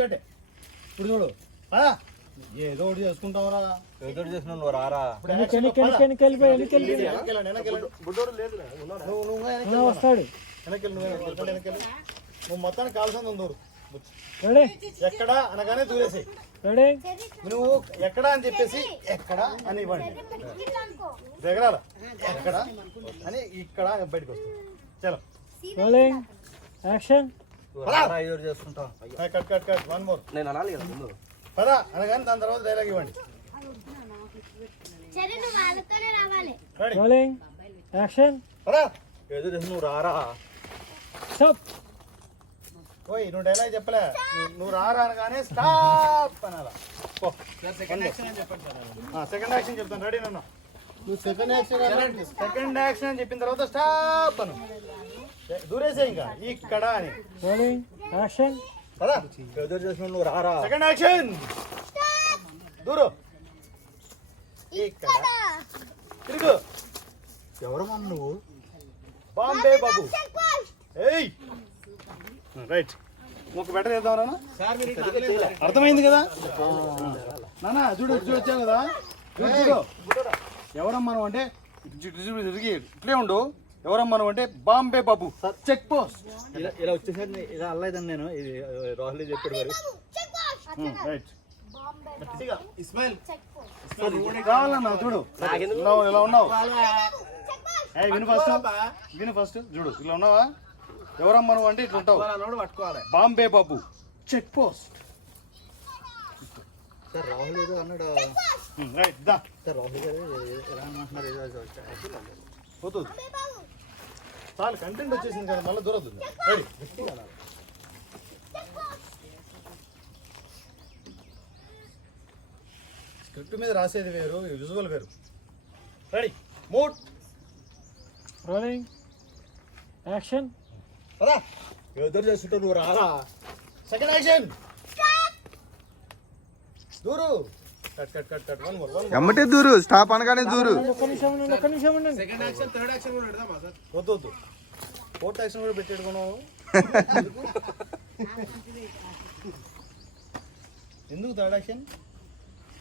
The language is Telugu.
ఇప్పుడు చూడు ఏదో ఒకటి చేసుకుంటావరా, ఏదో ఒకటి చేసుకున్నావు నువ్వు రారా. వస్తాడు నువ్వు మొత్తానికి కాల్సింది దూరు ఎక్కడ అనగానే దూరేసాయి. నువ్వు ఎక్కడ అని చెప్పేసి ఎక్కడ అని ఇవ్వండి, దగ్గర ఎక్కడ అని ఇక్కడ బయటకు వస్తుంది. చలో చేసుకుంటాం. Cut cut cut one more నేను అనాలి కదా ముందు పదా అనగానే దాని తర్వాత డైలాగ్ ఇవ్వండి. నువ్వు రారా. ఓయ్ నువ్వు డైలాగ్ చెప్పలే, నువ్వు రారా అనగానే స్టాప్ అనాలా. సెకండ్ యాక్షన్ చెప్తాను, రెడీ నన్ను. సెకండ్ యాక్షన్ అని చెప్పిన తర్వాత స్టాప్ అను, దూరేసే ఇంకా ఇక్కడ అని. నువ్వు రారా. సెకండ్ యాక్షన్ దూరు ఇక్కడ తిరుగు. ఎవరు మమ్మ నువ్వు? బాంబే బాబు. ఏయ్ రైట్, ఒక బెటర్ చేద్దాం. అర్థమైంది కదా నానా? చూడు వచ్చావు కదా, చూడు ఎవరమ్మా నువ్వు అంటే తిరిగి ఇట్లే ఉండు. ఎవరమ్మా నువ్వు అంటే బాంబే బాబు చెక్ పోస్ట్. ఇలా వచ్చేసరికి ఇలా అల్లైదని నేను ఇది రాహుల్ చెప్పాడు మరి. రైట్ కావాలన్నా చూడు ఇలా ఉన్నావు. విను ఫస్ట్ చూడు ఇలా ఉన్నావా? ఎవరమ్మా నువ్వు అంటే ఇట్లా ఉంటావు. బాంబే బాబు చెక్ పోస్ట్. సార్ రాహుల్ ఏదో అన్నాడు. రైట్ దా సార్ రాహుల్ గారు ఎలా అంటున్నారు ఏదో పోతుంది. చాలు కంటెంట్ వచ్చేసింది కదా, మళ్ళీ దూరదు. రెడీ స్క్రిప్ట్ మీద రాసేది వేరు, విజువల్ వేరు. Ready mood rolling action. పదా ఎదురు చేస్తుంటావు నువ్వు రారా. సెకండ్ యాక్షన్ దూరు. Cut cut cut cut one more ఎమ్మటే దూరు, స్టాప్ అనగానే దూరు. సెకండ్ యాక్షన్ థర్డ్ యాక్షన్ కూడా పెడదామా సార్? వద్దు ఫోర్త్ యాక్షన్ కూడా పెట్టేడుకున్నావు. ఎందుకు థర్డ్ యాక్షన్?